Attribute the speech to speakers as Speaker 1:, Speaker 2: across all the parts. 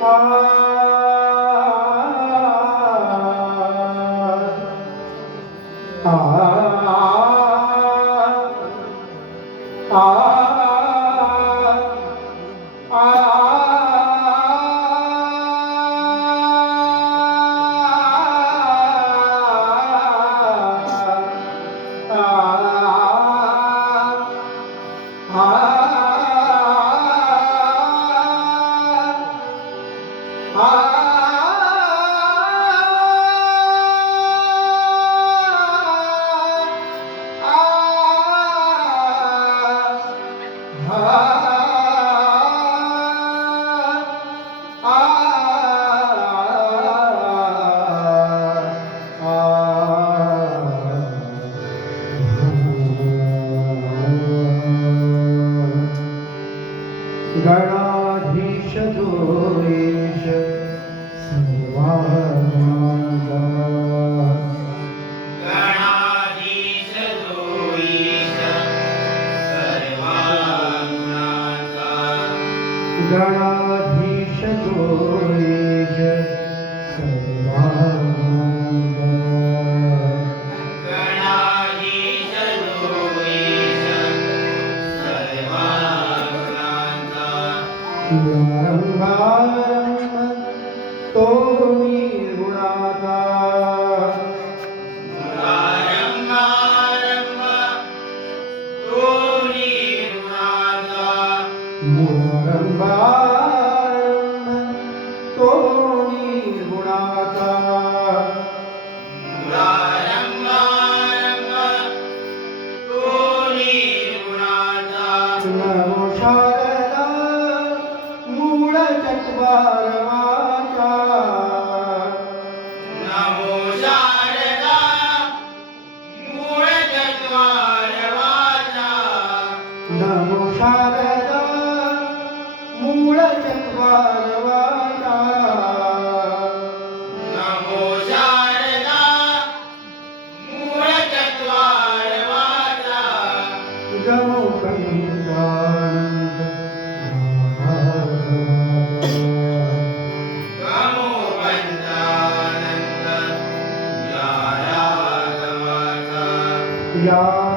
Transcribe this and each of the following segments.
Speaker 1: 花 Yeah.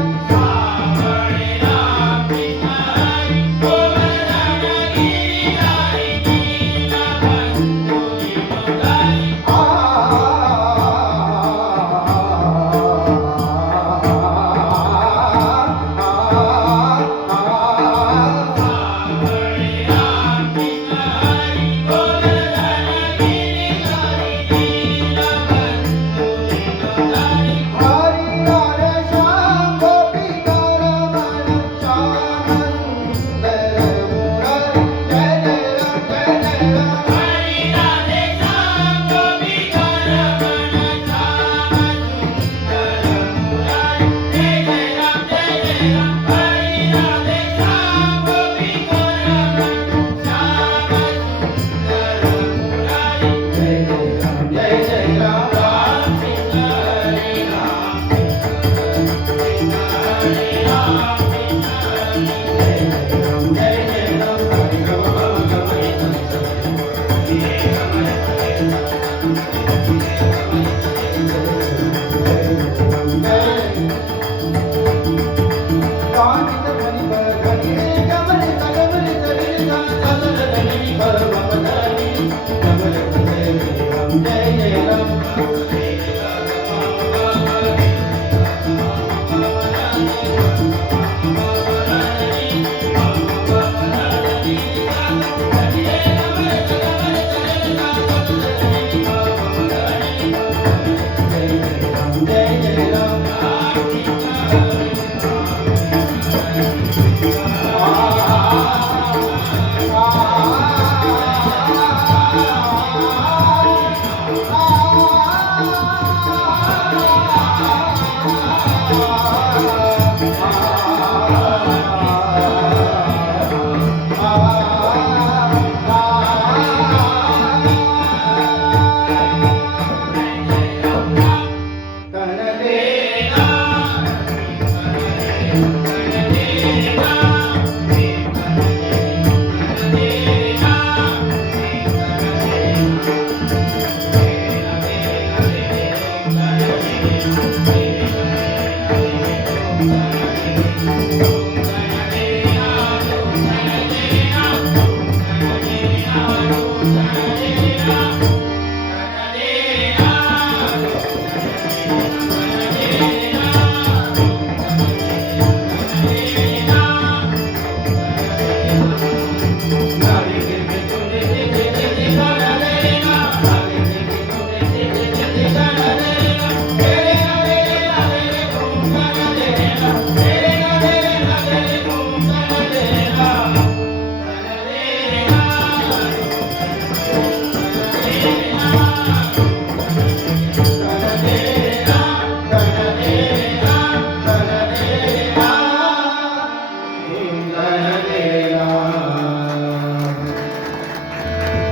Speaker 2: God.